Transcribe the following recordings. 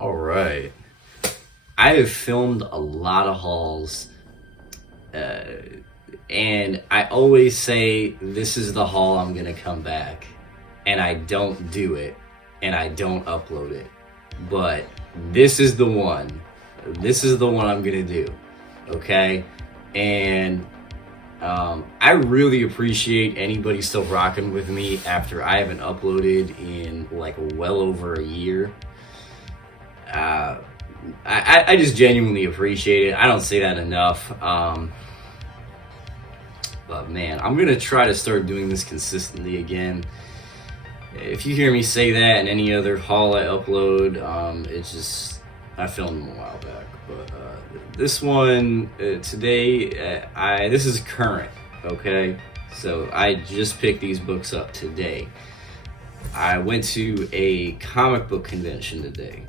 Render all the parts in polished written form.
All right. I have filmed a lot of hauls, and I always say this is the haul I'm gonna come back, and I don't do it, and I don't upload it. But this is the one. This is the one I'm gonna do. Okay, and I really appreciate anybody still rocking with me after I haven't uploaded in like well over a year. I just genuinely appreciate it. I don't say that enough. But man, I'm gonna try to start doing this consistently again. If you hear me say that in any other haul I upload, it's just I filmed them a while back. But this one today, this is current. Okay, so I just picked these books up today. I went to a comic book convention today.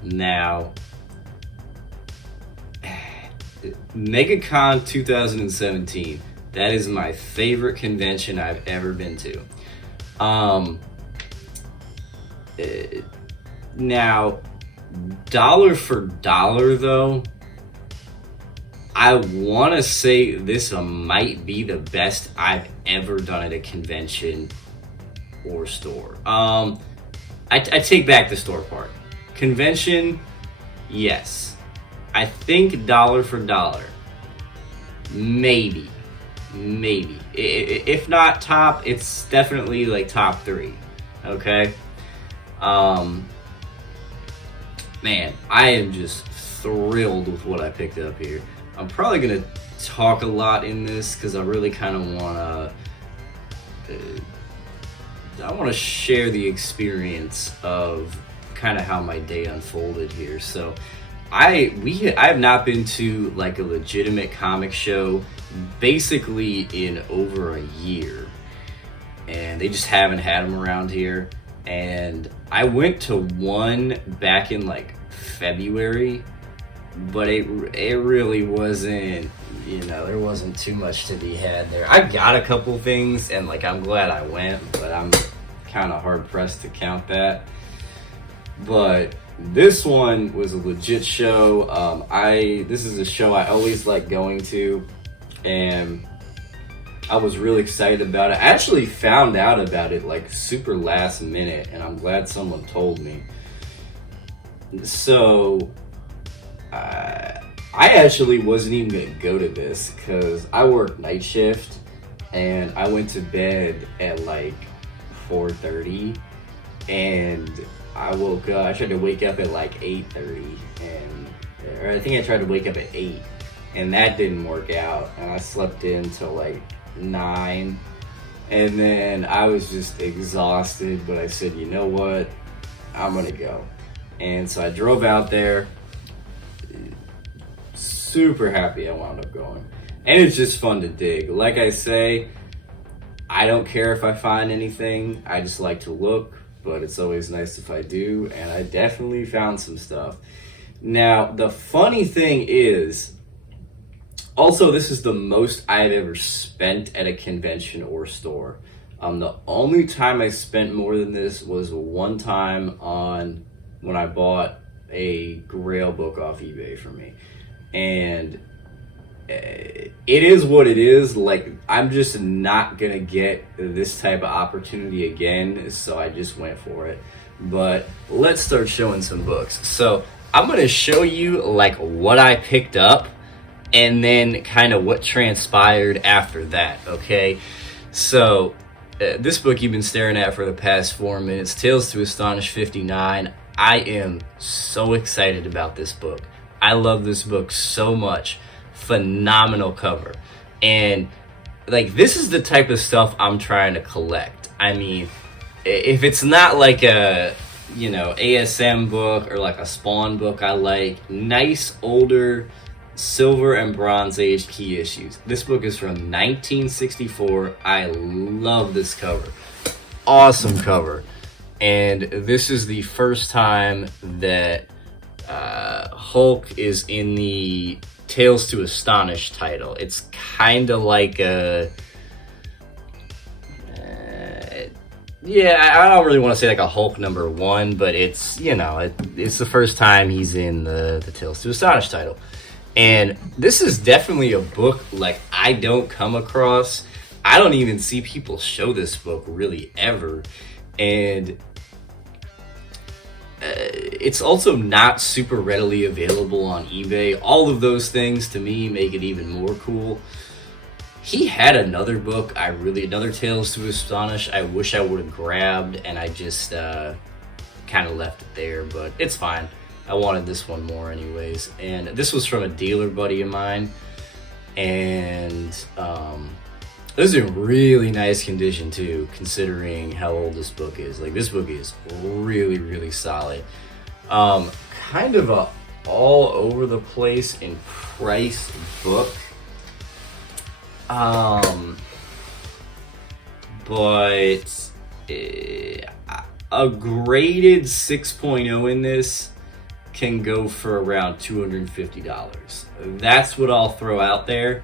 Now, MegaCon 2017, that is my favorite convention I've ever been to. Now, dollar for dollar though, I want to say this might be the best I've ever done at a convention or store. I take back the store part. Convention, yes. I think dollar for dollar, maybe. If not top, it's definitely like top 3. Okay. Man, I am just thrilled with what I picked up here. I'm probably gonna talk a lot in this because I really kind of want to share the experience of kind of how my day unfolded here. So I have not been to like a legitimate comic show basically in over a year, and they just haven't had them around here. And I went to one back in like February, but it really wasn't, there wasn't too much to be had there. I got a couple things, and like I'm glad I went, but I'm kind of hard pressed to count that. But this one was a legit show. This is a show I always like going to, and I was really excited about it. I actually found out about it like super last minute, and I'm glad someone told me. So I actually wasn't even gonna go to this because I work night shift, and I went to bed at like 4:30, and I woke up. I tried to wake up at like 8:30, or I think I tried to wake up at 8, and that didn't work out. And I slept in till like 9, and then I was just exhausted. But I said, you know what, I'm gonna go. And so I drove out there. Super happy I wound up going, and it's just fun to dig. Like I say, I don't care if I find anything. I just like to look. But it's always nice if I do, and I definitely found some stuff. Now, the funny thing is, also, this is the most I've ever spent at a convention or store. The only time I spent more than this was one time when I bought a Grail book off eBay for me. And it is what it is. Like, I'm just not gonna get this type of opportunity again, so I just went for it. But let's start showing some books. So I'm gonna show you like what I picked up, and then kind of what transpired after that. Okay, so this book you've been staring at for the past 4 minutes, Tales to Astonish 59. I am so excited about this book. I love this book so much. Phenomenal cover, and like this is the type of stuff I'm trying to collect. I mean, if it's not like a ASM book or like a Spawn book, I like nice older silver and bronze age key issues. This book is from 1964. I love this cover. Awesome cover. And this is the first time that Hulk is in the Tales to Astonish title. It's kind of like Yeah, I don't really want to say like a Hulk #1, but it's, you know, it's the first time he's in the Tales to Astonish title. And this is definitely a book like I don't come across. I don't even see people show this book really ever. And it's also not super readily available on eBay. All of those things to me make it even more cool. He had another book, another Tales to Astonish, I wish I would have grabbed, and I just kind of left it there, but it's fine. I wanted this one more anyways. And this was from a dealer buddy of mine, and this is in really nice condition too, considering how old this book is. Like, this book is really, really solid. Kind of a all over the place in price book. But a graded 6.0 in this can go for around $250. That's what I'll throw out there.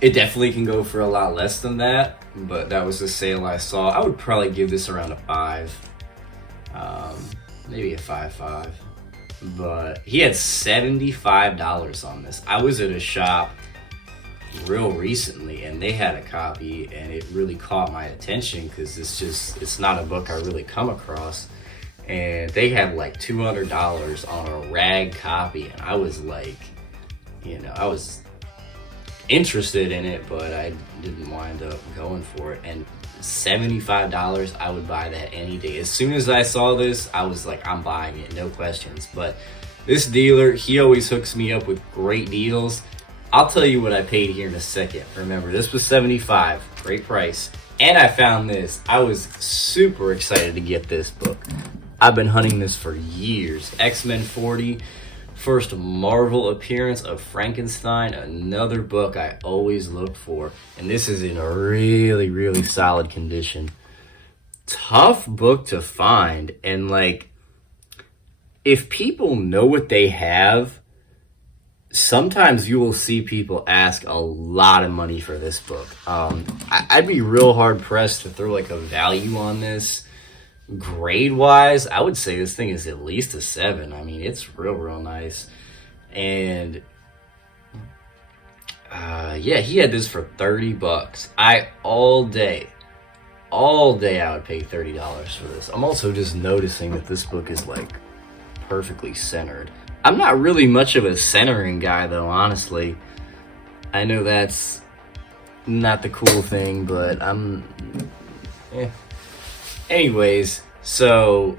It definitely can go for a lot less than that, but that was the sale I saw. I would probably give this around a 5, maybe a 5.5. But he had $75 on this. I was at a shop real recently and they had a copy, and it really caught my attention because it's not a book I really come across. And they had like $200 on a rag copy, and I was like, you know, I was interested in it, but I didn't wind up going for it. And $75, I would buy that any day. As soon as I saw this, I was like, I'm buying it, no questions. But this dealer, he always hooks me up with great deals. I'll tell you what I paid here in a second. Remember, this was $75, great price. And I found this. I was super excited to get this book. I've been hunting this for years. X-Men 40, first Marvel appearance of Frankenstein, another book I always look for. And this is in a really, really solid condition. Tough book to find. And like, if people know what they have, sometimes you will see people ask a lot of money for this book. I'd be real hard pressed to throw like a value on this. Grade wise, I would say this thing is at least a 7. I mean, it's real nice. And yeah, he had this for $30. All day I would pay $30 for this. I'm also just noticing that this book is like perfectly centered. I'm not really much of a centering guy though, honestly. I know that's not the cool thing, but anyways, so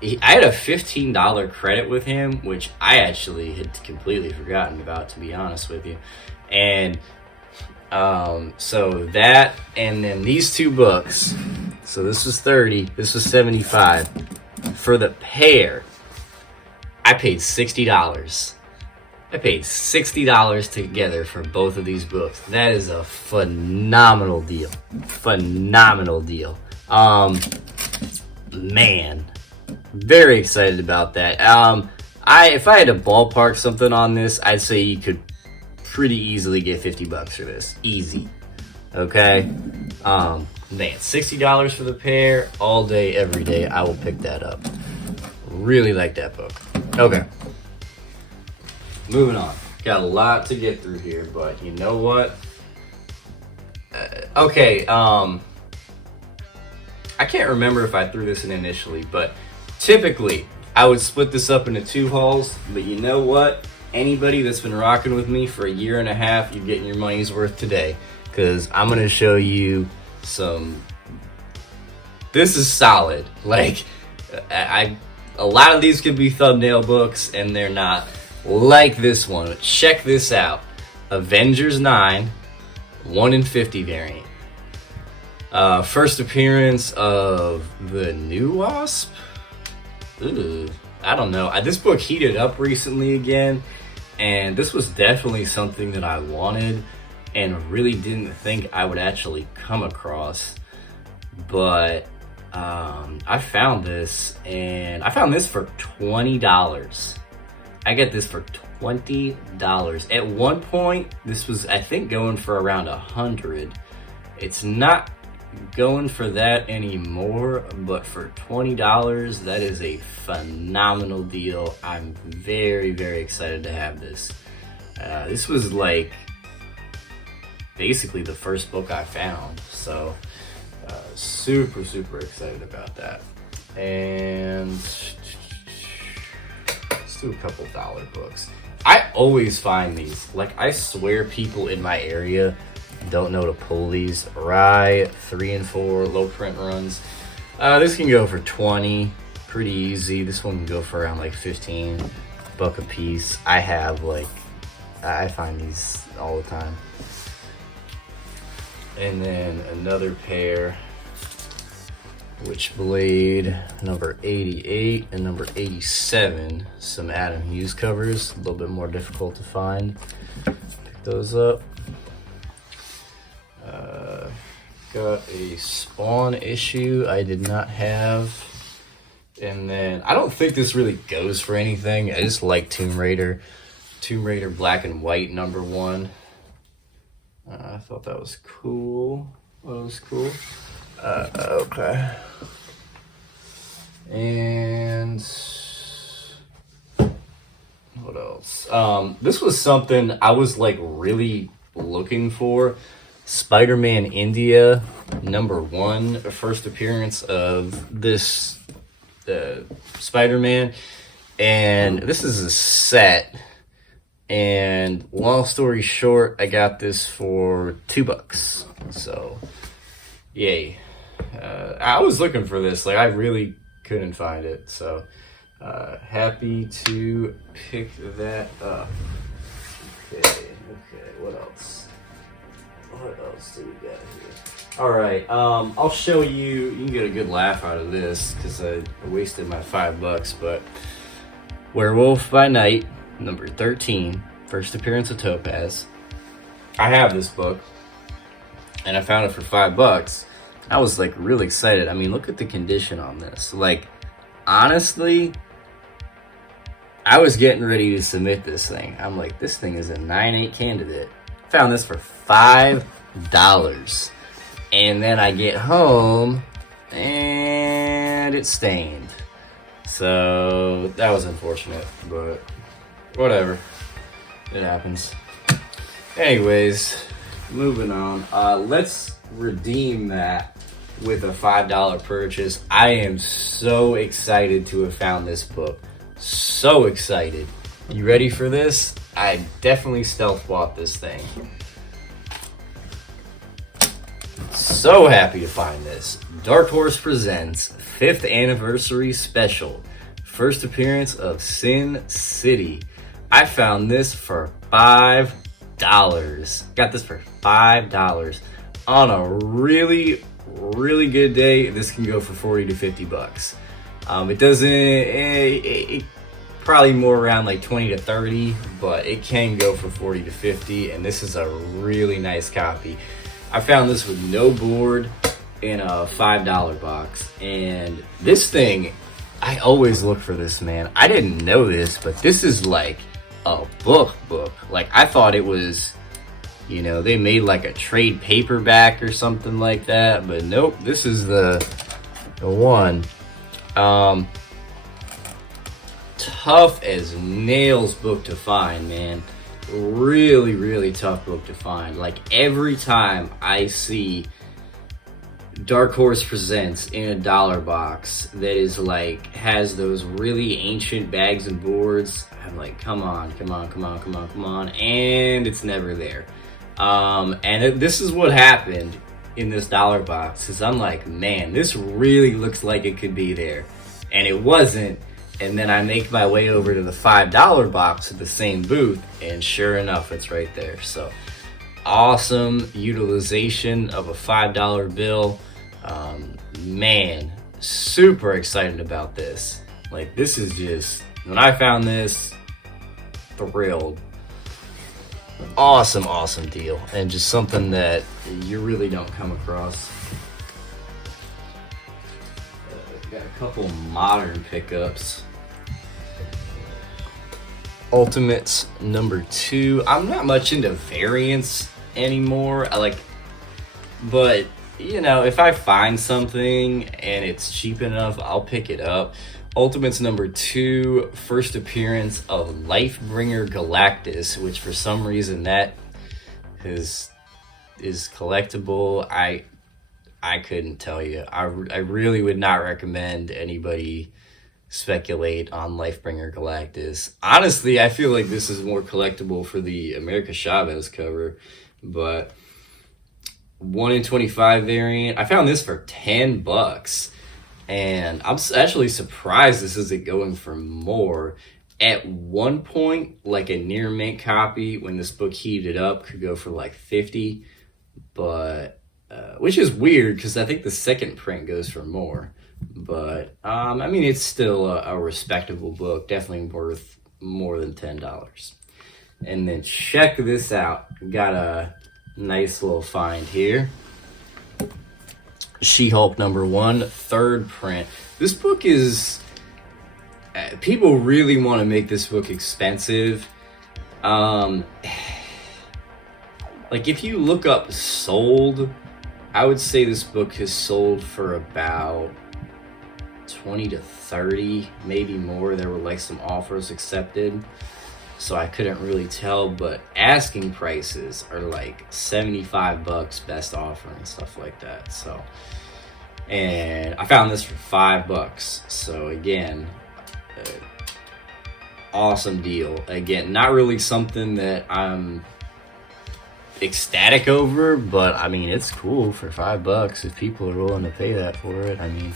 I had a $15 credit with him, which I actually had completely forgotten about, to be honest with you. And so that, and then these two books, so this was 30, this was 75. For the pair, I paid $60. I paid $60 together for both of these books. That is a phenomenal deal. Phenomenal deal. Man, very excited about that. If I had to ballpark something on this, I'd say you could pretty easily get $50 for this. Easy. Okay? Man, $60 for the pair, all day, every day. I will pick that up. Really like that book. Okay. Moving on. Got a lot to get through here, but you know what? Okay, I can't remember if I threw this in initially, but typically I would split this up into 2 hauls. But you know what? Anybody that's been rocking with me for a year and a half, you're getting your money's worth today, because I'm going to show you some. This is solid. Like, a lot of these could be thumbnail books, and they're not. Like this one. Check this out. Avengers 9, 1 in 50 variant. First appearance of the new Wasp? Ooh, I don't know. This book heated up recently again, and this was definitely something that I wanted and really didn't think I would actually come across. But I found this, and I found this for $20. I get this for $20. At one point, this was, I think, going for around $100. It's not going for that anymore, but for $20, that is a phenomenal deal. I'm very, very excited to have this. This was like basically the first book I found, so super, super excited about that. And let's do a couple dollar books. I always find these. Like, I swear people in my area don't know to pull these. Rye 3 and 4 low print runs. This can go for 20, pretty easy. This one can go for around like 15 buck a piece. I find these all the time. And then another pair, Witchblade number 88 and number 87. Some Adam Hughes covers, a little bit more difficult to find. Pick those up. Got a Spawn issue I did not have. And then, I don't think this really goes for anything. I just like Tomb Raider. Tomb Raider Black and White number 1. I thought that was cool. That was cool. Okay. And what else? This was something I was like really looking for. Spider-Man India number 1, first appearance of this Spider-Man, and this is a set. And long story short, I got this for $2. So, yay. I was looking for this. Like, I really couldn't find it. So, happy to pick that up. Okay, what else? What else do we got here? Alright, I'll show you. You can get a good laugh out of this because I wasted my $5, but Werewolf by Night, number 13, first appearance of Topaz. I have this book, and I found it for $5. I was like really excited. I mean, look at the condition on this. Like, honestly, I was getting ready to submit this thing. I'm like, this thing is a 9.8 candidate. Found this for $5. And then I get home, and it's stained. So, that was unfortunate, but whatever. It happens. Anyways, moving on. Let's redeem that with a $5 purchase. I am so excited to have found this book. So excited. You ready for this? I definitely stealth bought this thing. So happy to find this. Dark Horse presents 5th Anniversary Special. First appearance of Sin City. I found this for $5. Got this for $5. On a really, really good day, this can go for 40 to 50 bucks. It doesn't, it probably more around like 20 to 30, but it can go for 40 to 50, and this is a really nice copy. I found this with no board in a $5 box, and this thing, I always look for this, man. I didn't know this, but this is like a book. Like, I thought it was, you know, they made like a trade paperback or something like that, but nope, this is the one. Tough as nails book to find, man. Really, really tough book to find. Like, every time I see Dark Horse Presents in a dollar box that is like, has those really ancient bags and boards, I'm like, come on, and it's never there. This is what happened in this dollar box, is I'm like, man, this really looks like it could be there, and it wasn't. And then I make my way over to the $5 box at the same booth, and sure enough, it's right there. So, awesome utilization of a $5 bill. Man, super excited about this. Like, this is just, when I found this, thrilled. Awesome deal, and just something that you really don't come across. Got a couple modern pickups. Ultimates number 2. I'm not much into variants anymore. I like, But, you know, if I find something and it's cheap enough, I'll pick it up. Ultimates number 2, first appearance of Lifebringer Galactus, which for some reason that is collectible. I couldn't tell you. I really would not recommend anybody speculate on Lifebringer Galactus. Honestly, I feel like this is more collectible for the America Chavez cover, but 1 in 25 variant. I found this for $10, and I'm actually surprised this isn't going for more. At one point, like a near mint copy, when this book heated up, could go for like 50, but which is weird because I think the second print goes for more. But I mean, it's still a respectable book, definitely worth more than $10. And then check this out. Got a nice little find here. She-Hulk number 1, third print. This book is... people really want to make this book expensive. Like, if you look up sold, I would say this book has sold for about 20 to 30, maybe more. There were like some offers accepted, so I couldn't really tell, but asking prices are like $75 best offer and stuff like that. So, and I found this for $5. So again, awesome deal. Again, not really something that I'm ecstatic over, but I mean, it's cool for $5 if people are willing to pay that for it. I mean,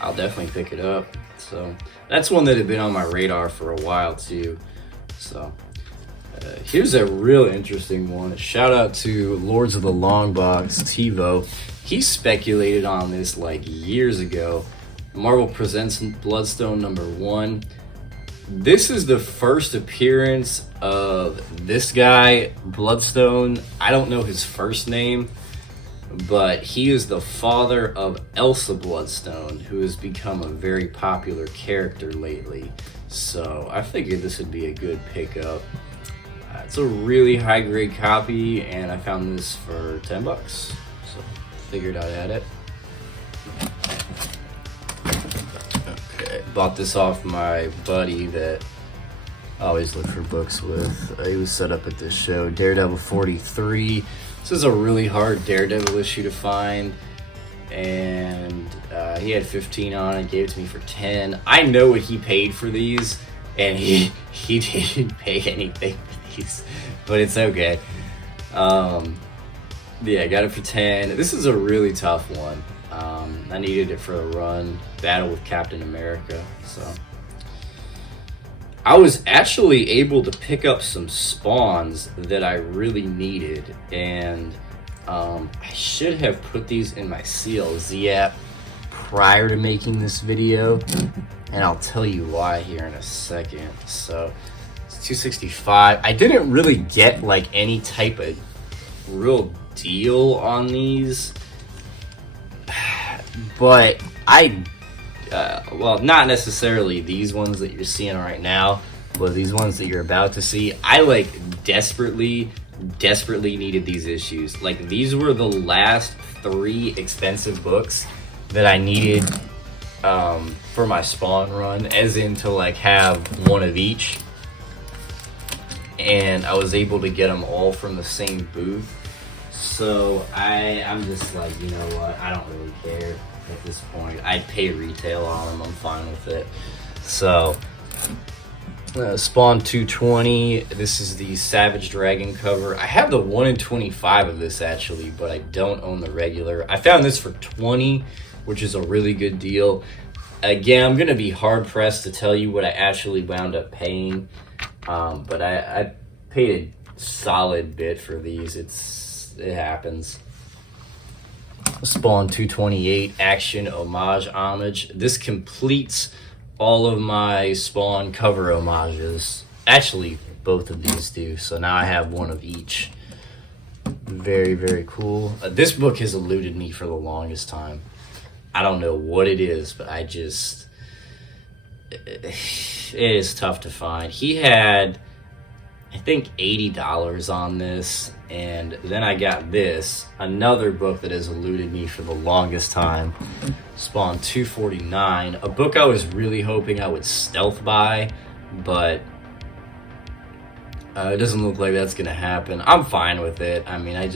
I'll definitely pick it up. So that's one that had been on my radar for a while too. So here's a real interesting one. Shout out to Lords of the Long Box, TiVo. He speculated on this like years ago. Marvel presents Bloodstone number 1. This is the first appearance of this guy, Bloodstone. I don't know his first name, but he is the father of Elsa Bloodstone, who has become a very popular character lately. So I figured this would be a good pickup. It's a really high grade copy, and I found this for $10. So figured I'd add it. Okay, bought this off my buddy that I always look for books with. He was set up at this show, Daredevil 43. This is a really hard Daredevil issue to find, and he had 15 on it, gave it to me for 10. I know what he paid for these, and he didn't pay anything for these, but it's okay. Yeah, I got it for 10. This is a really tough one. I needed it for a run, battle with Captain America, so. I was actually able to pick up some spawns that I really needed, and I should have put these in my CLZ app prior to making this video, and I'll tell you why here in a second. So it's $265. I didn't really get like any type of real deal on these, but well, not necessarily these ones that you're seeing right now, but these ones that you're about to see. I like desperately needed these issues. Like, these were the last 3 expensive books that I needed for my Spawn run, as in to like have one of each, and I was able to get them all from the same booth. So I'm just like, you know what, I don't really care at this point. I'd pay retail on them, I'm fine with it. So Spawn 220, this is the Savage Dragon cover. I have the 1 in 25 of this actually, but I don't own the regular. I found this for 20, which is a really good deal. Again, I'm gonna be hard pressed to tell you what I actually wound up paying, but I paid a solid bit for these. It happens. Spawn 228 Action Homage. This completes all of my Spawn cover homages. Actually, both of these do. So now I have one of each. Very, very cool. This book has eluded me for the longest time. I don't know what it is, but it is tough to find. He had I think $80 on this. And then I got this, another book that has eluded me for the longest time, Spawn 249, a book I was really hoping I would stealth buy, but it doesn't look like that's gonna happen. I'm fine with it. I mean, I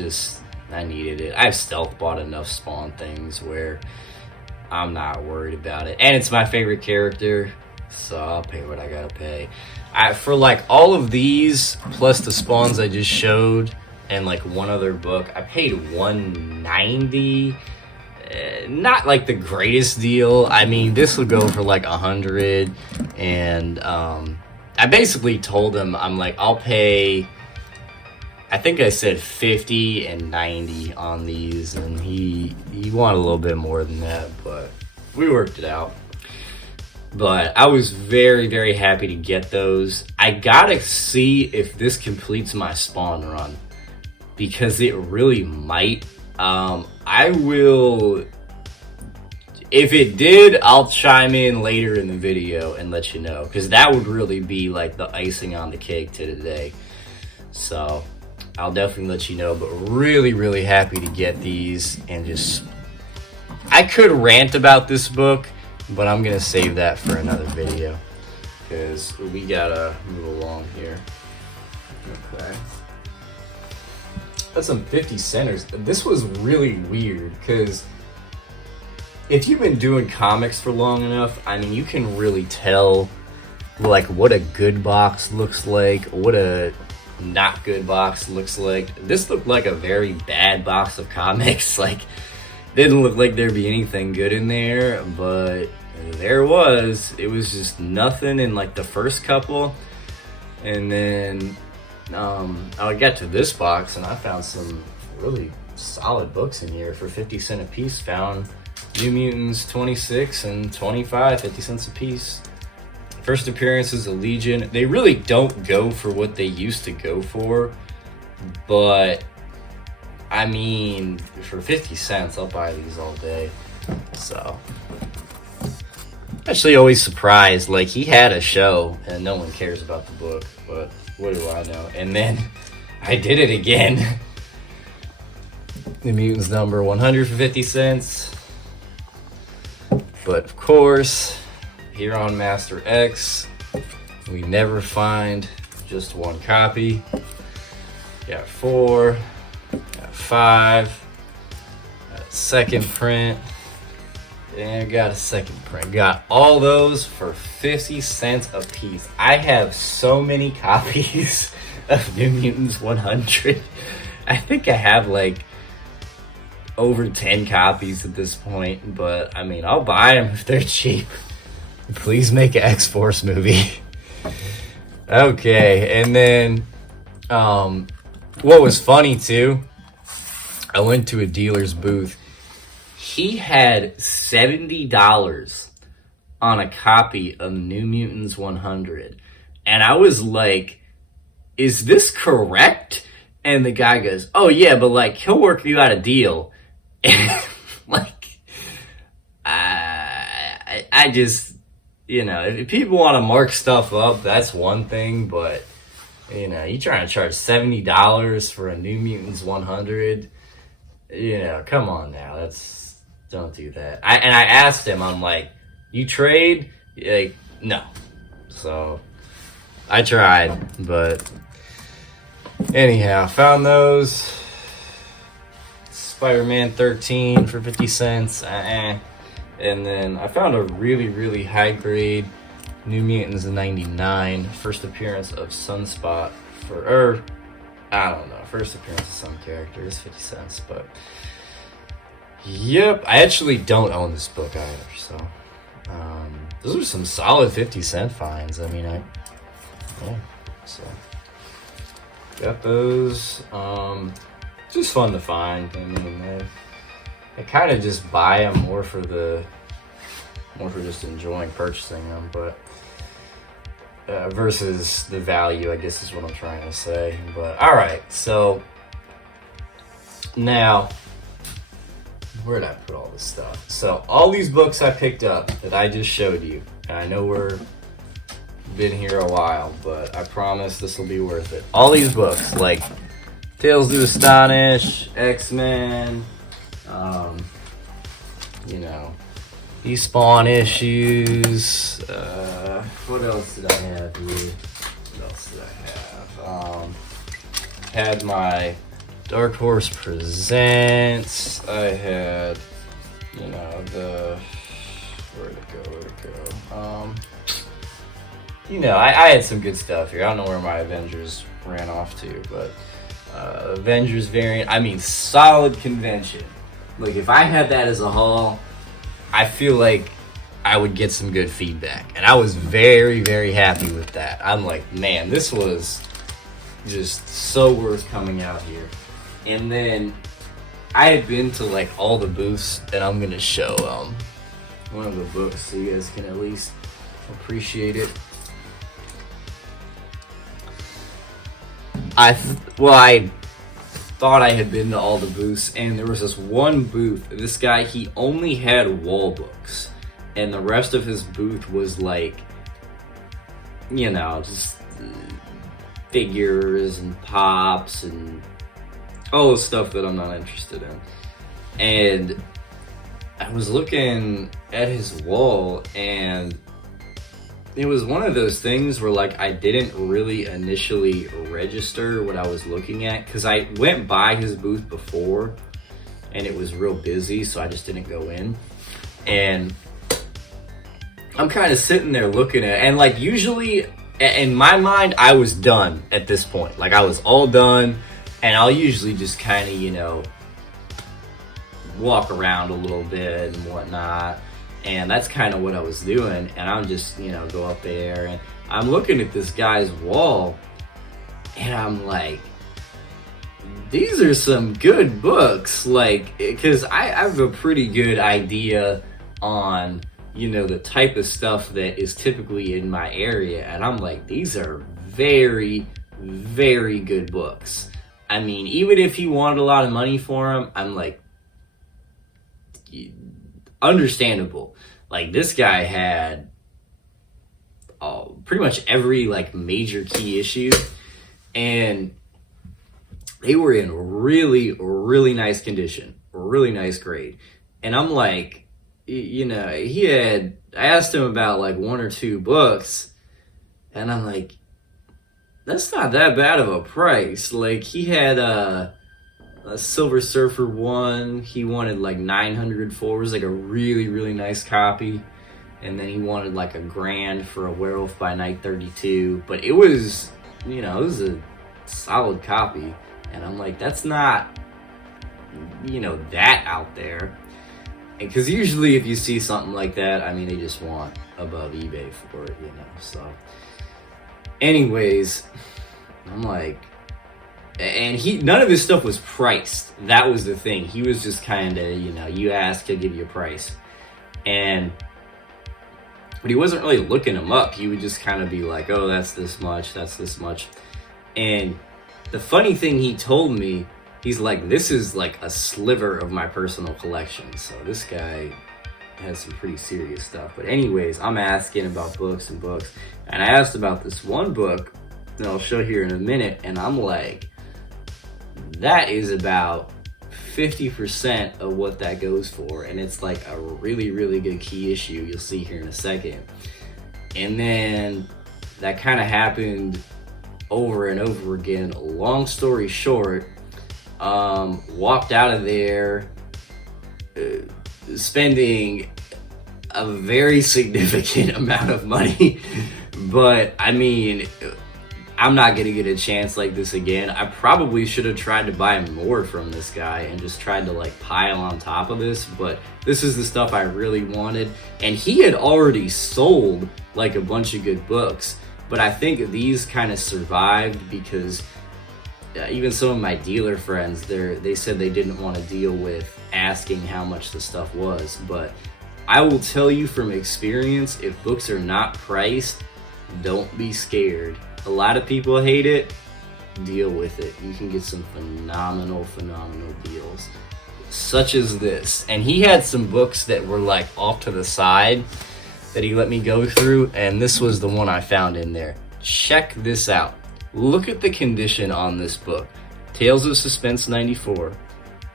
needed it. I've stealth bought enough Spawn things where I'm not worried about it. And it's my favorite character, so I'll pay what I gotta pay. For like all of these, plus the Spawns I just showed, and like one other book, I paid $190. Not like the greatest deal. I mean, this would go for like $100, and I basically told him, I'm like, I'll pay, I think I said $50 and $90 on these, and he wanted a little bit more than that, but we worked it out. But I was very, very happy to get those. I gotta see if this completes my Spawn run, because it really might. I will, if it did, I'll chime in later in the video and let you know, because that would really be like the icing on the cake to today. So I'll definitely let you know, but really, really happy to get these. And just, I could rant about this book, but I'm gonna save that for another video, because we gotta move along here. Okay. That's some 50 centers. This was really weird, because if you've been doing comics for long enough, I mean, you can really tell like what a good box looks like, what a not good box looks like. This looked like a very bad box of comics. Like, didn't look like there'd be anything good in there, but there was. It was just nothing in like the first couple, and then I got to this box and I found some really solid books in here for 50 cents a piece. Found New Mutants 26 and 25, 50 cents a piece. First appearances of Legion. They really don't go for what they used to go for, but I mean, for 50 cents, I'll buy these all day. So, actually always surprised, like, he had a show and no one cares about the book, but what do I know? And then I did it again. The Mutants number 100 for 50 cents. But of course, here on Master X, we never find just one copy. Got 4, got 5, got a second print, and got a second print. Got all those for 50 cents a piece. I have so many copies of New Mutants 100. I think I have like over 10 copies at this point, but I mean, I'll buy them if they're cheap. Please make an X-Force movie. Okay, and then what was funny too, I went to a dealer's booth. He had $70 on a copy of New Mutants 100. And I was like, is this correct? And the guy goes, oh yeah, but like, he'll work you out a deal. And like, I just, you know, if people want to mark stuff up, that's one thing, but you know, you trying to charge $70 for a New Mutants 100, you know, come on now, don't do that. I asked him, I'm like, you trade? Like, no. So I tried, but anyhow, found those. Spider-Man 13 for 50 cents. And then I found a really, really high grade New Mutants 99. First appearance of Sunspot I don't know. First appearance of some character is 50 cents, but yep. I actually don't own this book either, so those are some solid 50-cent finds. I mean, yeah, so got those. Just fun to find. I mean, I kind of just buy them more for just enjoying purchasing them, but versus the value, I guess is what I'm trying to say. But all right, so now where did I put all this stuff? So all these books I picked up that I just showed you, and I know we're been here a while, but I promise this will be worth it. All these books, like Tales to Astonish, X-Men, you know, these Spawn issues. What else did I have here? What else did I have? Had my Dark Horse Presents. I had, you know, the where'd it go? You know, I had some good stuff here. I don't know where my Avengers ran off to, but Avengers variant. I mean, solid convention. Like, if I had that as a haul, I feel like I would get some good feedback. And I was very, very happy with that. I'm like, man, this was just so worth coming out here. And then I had been to like all the booths, and I'm going to show one of the books so you guys can at least appreciate it. I thought I had been to all the booths, and there was this one booth. This guy, he only had wall books, and the rest of his booth was like, you know, just figures and pops and all the stuff that I'm not interested in. And I was looking at his wall, and it was one of those things where like I didn't really initially register what I was looking at, because I went by his booth before and it was real busy, so I just didn't go in. And I'm kind of sitting there looking at it, and like usually in my mind I was done at this point. Like I was all done, and I'll usually just kind of, you know, walk around a little bit and whatnot. And that's kind of what I was doing. And I'm just, you know, go up there and I'm looking at this guy's wall, and I'm like, these are some good books. Like, because I have a pretty good idea on, you know, the type of stuff that is typically in my area. And I'm like, these are very, very good books. I mean, even if he wanted a lot of money for them, I'm like, understandable. Like, this guy had pretty much every like major key issue, and they were in really, really nice condition, really nice grade. And I'm like, you know, I asked him about like one or two books, and I'm like, that's not that bad of a price. Like, he had a Silver Surfer 1, he wanted like 900 for. It was like a really, really nice copy. And then he wanted like $1,000 for a Werewolf by Night 32. But it was, you know, it was a solid copy. And I'm like, that's not, you know, that out there. Because usually if you see something like that, I mean, they just want above eBay for it, you know. So anyways, I'm like, and none of his stuff was priced. That was the thing. He was just kind of, you know, you ask, he'll give you a price. But he wasn't really looking them up. He would just kind of be like, oh, that's this much, that's this much. And the funny thing he told me, he's like, this is like a sliver of my personal collection. So this guy has some pretty serious stuff. But anyways, I'm asking about books and books. And I asked about this one book that I'll show here in a minute. And I'm like, that is about 50% of what that goes for. And it's like a really, really good key issue. You'll see here in a second. And then that kind of happened over and over again. Long story short, walked out of there spending a very significant amount of money. But I mean, I'm not gonna get a chance like this again. I probably should have tried to buy more from this guy and just tried to like pile on top of this, but this is the stuff I really wanted. And he had already sold like a bunch of good books, but I think these kind of survived because even some of my dealer friends, they said they didn't want to deal with asking how much the stuff was. But I will tell you from experience, if books are not priced, don't be scared. A lot of people hate it. Deal with it. You can get some phenomenal deals, such as this. And he had some books that were like off to the side, that he let me go through, and this was the one I found in there. Check this out. Look at the condition on this book. Tales of Suspense 94,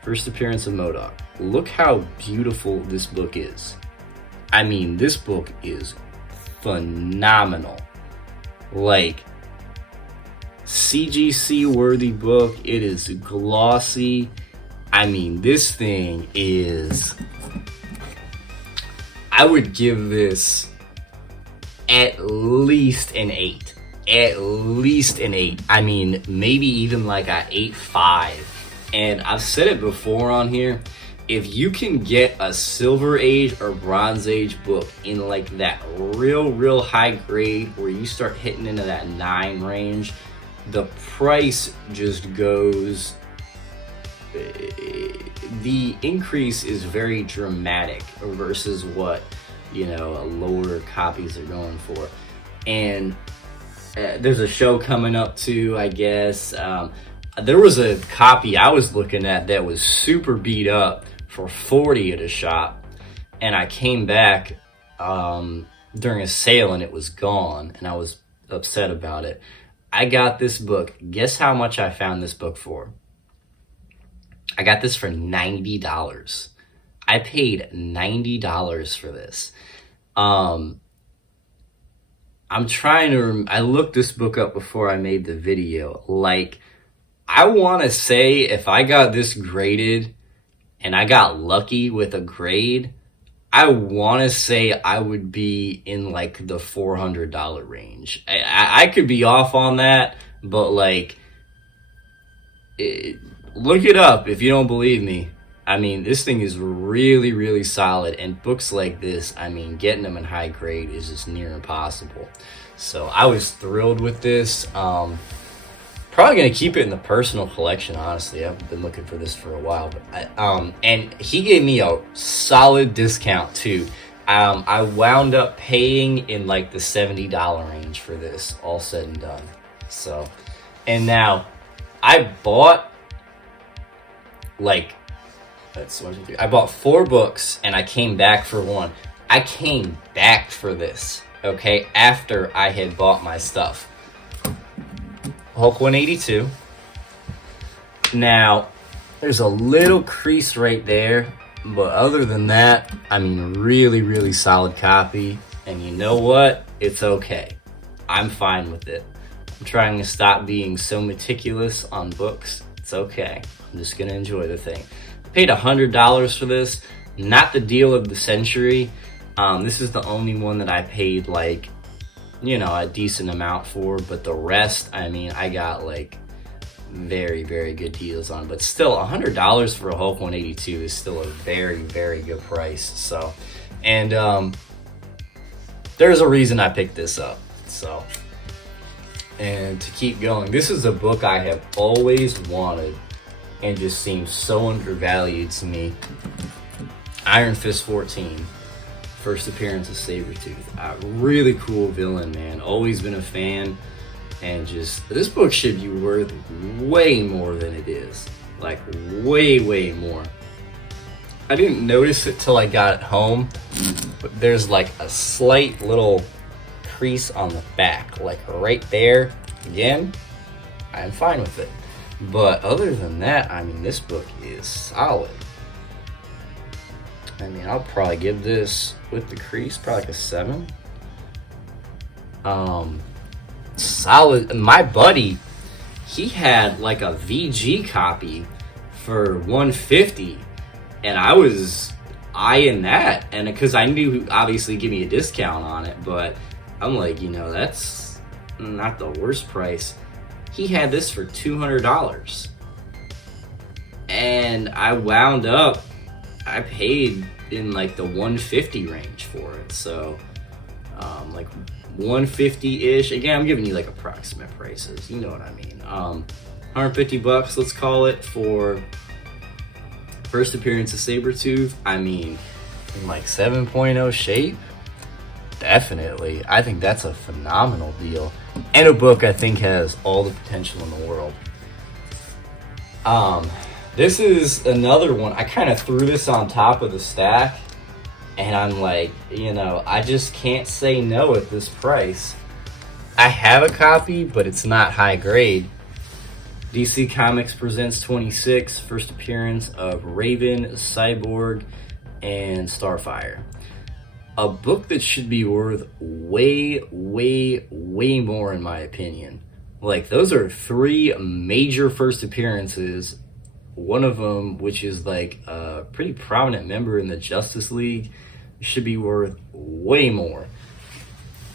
first appearance of MODOK. Look how beautiful this book is. I mean, this book is phenomenal. Like, CGC worthy book. It is glossy. I mean, this thing is... I would give this at least an 8. At least an 8. I mean, maybe even like a 8.5. And I've said it before on here. If you can get a Silver Age or Bronze Age book in like that real high grade where you start hitting into that 9 range, the price just goes... the increase is very dramatic versus what, you know, lower copies are going for. And there's a show coming up too, I guess. There was a copy I was looking at that was super beat up for $40 at a shop, and I came back during a sale and it was gone, and I was upset about it. I got this book. Guess how much I found this book for? I got this for $90. I paid $90 for this. I'm trying to... I looked this book up before I made the video. Like, I want to say if I got this graded and I got lucky with a grade, I want to say I would be in like the $400 range. I could be off on that, but like... look it up if you don't believe me. I mean, this thing is really solid, and books like this, I mean, getting them in high grade is just near impossible. So I was thrilled with this. Probably gonna keep it in the personal collection, honestly. I've been looking for this for a while, but and he gave me a solid discount too. I wound up paying in like the $70 range for this, all said and done. So, and now I bought like, I bought 4 books and I came back for 1. I came back for this, okay, after I had bought my stuff. Hulk 182. Now, there's a little crease right there, but other than that, I mean, really solid copy. And you know what? It's okay. I'm fine with it. I'm trying to stop being so meticulous on books. It's okay. I'm just gonna enjoy the thing. I paid $100 for this. Not the deal of the century. This is the only one that I paid like, you know, a decent amount for. But the rest, I mean, I got like very good deals on. But still, $100 for a Hulk 182 is still a very good price. So, and there's a reason I picked this up. So, and to keep going, this is a book I have always wanted and just seems so undervalued to me. Iron Fist 14, first appearance of Sabertooth. Really cool villain, man. Always been a fan, and just this book should be worth way more than it is. Like way more. I didn't notice it till I got it home, but there's like a slight little crease on the back, like right there. Again, I'm fine with it. But other than that, I mean, this book is solid. I mean, I'll probably give this, with the crease, probably like a 7. Solid. My buddy, he had like a VG copy for $150, and I was eyeing that, and because I knew obviously give me a discount on it, but I'm like, you know, that's not the worst price. He had this for $200, and I wound up, I paid in like the $150 range for it. So like $150-ish. Again, I'm giving you like approximate prices, you know what I mean. $150, let's call it, for first appearance of Sabertooth. I mean, in like 7.0 shape, definitely. I think that's a phenomenal deal, and a book I think has all the potential in the world. This is another one. I kind of threw this on top of the stack And I'm like, you know, I just can't say no at this price. I have a copy, but it's not high grade. DC Comics presents 26, first appearance of Raven, Cyborg, and Starfire. A book that should be worth way, way, way more in my opinion. Like, those are 3 major first appearances. One of them, which is like a pretty prominent member in the Justice League, should be worth way more.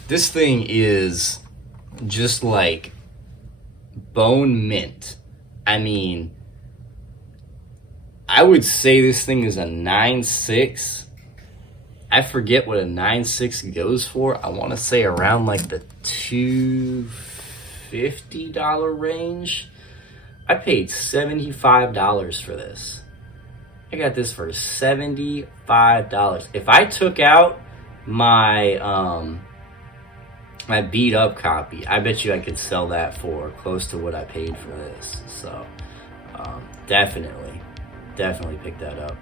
This thing is just like bone mint. I mean, I would say this thing is a 9.6. I forget what a 9.6 goes for. I want to say around like the $250 range. I paid $75 for this. I got this for $75. If I took out my my beat up copy, I bet you I could sell that for close to what I paid for this. So definitely pick that up.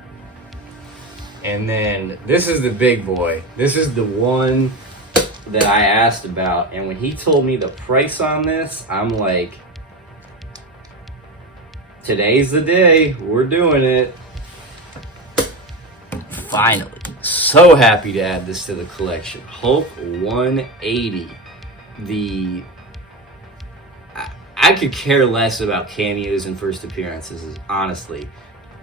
And then this is the big boy. This is the one that I asked about, and when he told me the price on this, I'm like, today's the day. We're doing it. Finally. So happy to add this to the collection. Hulk 180. I could care less about cameos and first appearances, honestly.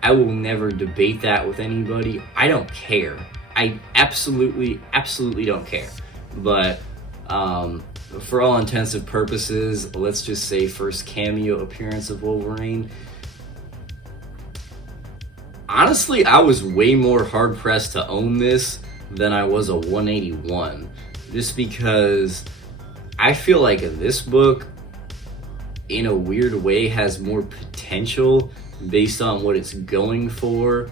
I will never debate that with anybody. I don't care. I absolutely don't care. But for all intents and purposes, let's just say first cameo appearance of Wolverine. Honestly, I was way more hard-pressed to own this than I was a 181. Just because I feel like this book, in a weird way, has more potential based on what it's going for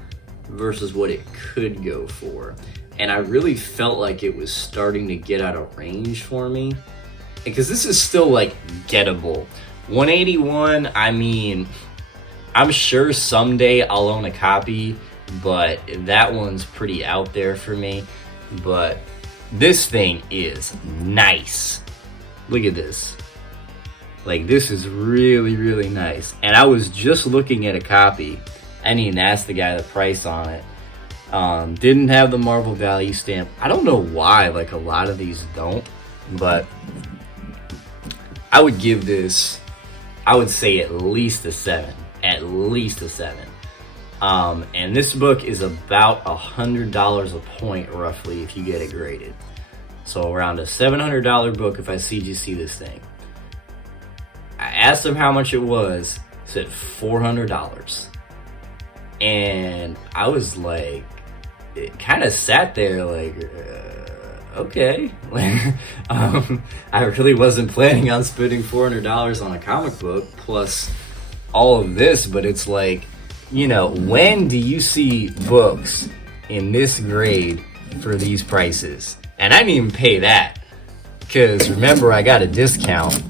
versus what it could go for. And I really felt like it was starting to get out of range for me. Because this is still, like, gettable. 181, I mean, I'm sure someday I'll own a copy, but that one's pretty out there for me. But this thing is nice. Look at this. Like, this is really nice. And I was just looking at a copy. I didn't even ask the guy the price on it. Didn't have the Marvel value stamp. I don't know why, like, a lot of these don't. But I would give this, I would say at least a 7. At least a 7. And this book is about $100 a point, roughly, if you get it graded. So around a $700 book if I CGC this thing. I asked him how much it was. He said $400. And I was like, it kind of sat there like, okay. I really wasn't planning on spending $400 on a comic book plus all of this, but it's like, you know, when do you see books in this grade for these prices? And I didn't even pay that, because remember, I got a discount.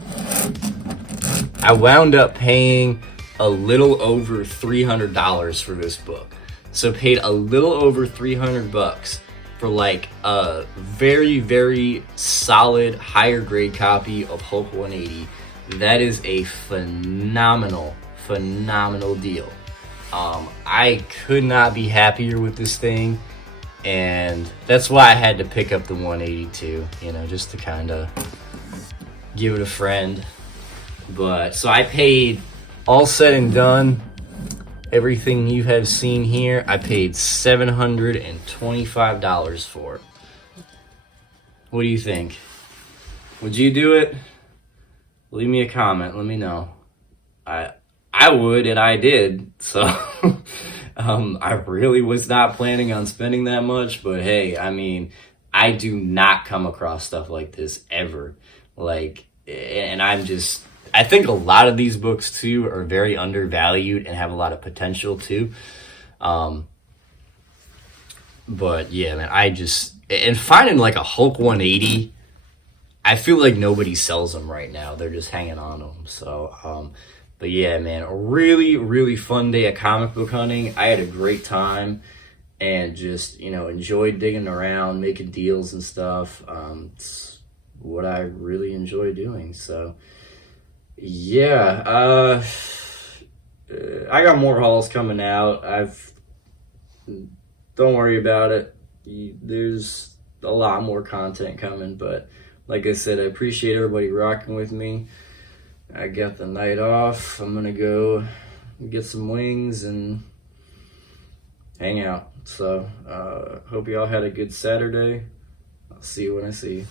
I wound up paying a little over $300 for this book. So paid a little over $300 for like a very solid higher grade copy of Hulk 180. That is a phenomenal deal. I could not be happier with this thing, and that's why I had to pick up the 182, you know, just to kind of give it a friend. But so I paid, all said and done, everything you have seen here, I paid $725 for it. What do you think? Would you do it? Leave me a comment. Let me know. I would, and I did. So I really was not planning on spending that much. But hey, I mean, I do not come across stuff like this ever. Like, and I think a lot of these books too are very undervalued and have a lot of potential too. But yeah, man, and finding like a Hulk 180, I feel like nobody sells them right now. They're just hanging on them. So, but yeah, man, a really fun day of comic book hunting. I had a great time. and just, enjoy digging around, making deals and stuff. It's what I really enjoy doing. So, yeah, I got more hauls coming out. Don't worry about it. There's a lot more content coming, but like I said, I appreciate everybody rocking with me. I got the night off. I'm gonna go get some wings and hang out. So, hope y'all had a good Saturday. I'll see you when I see you.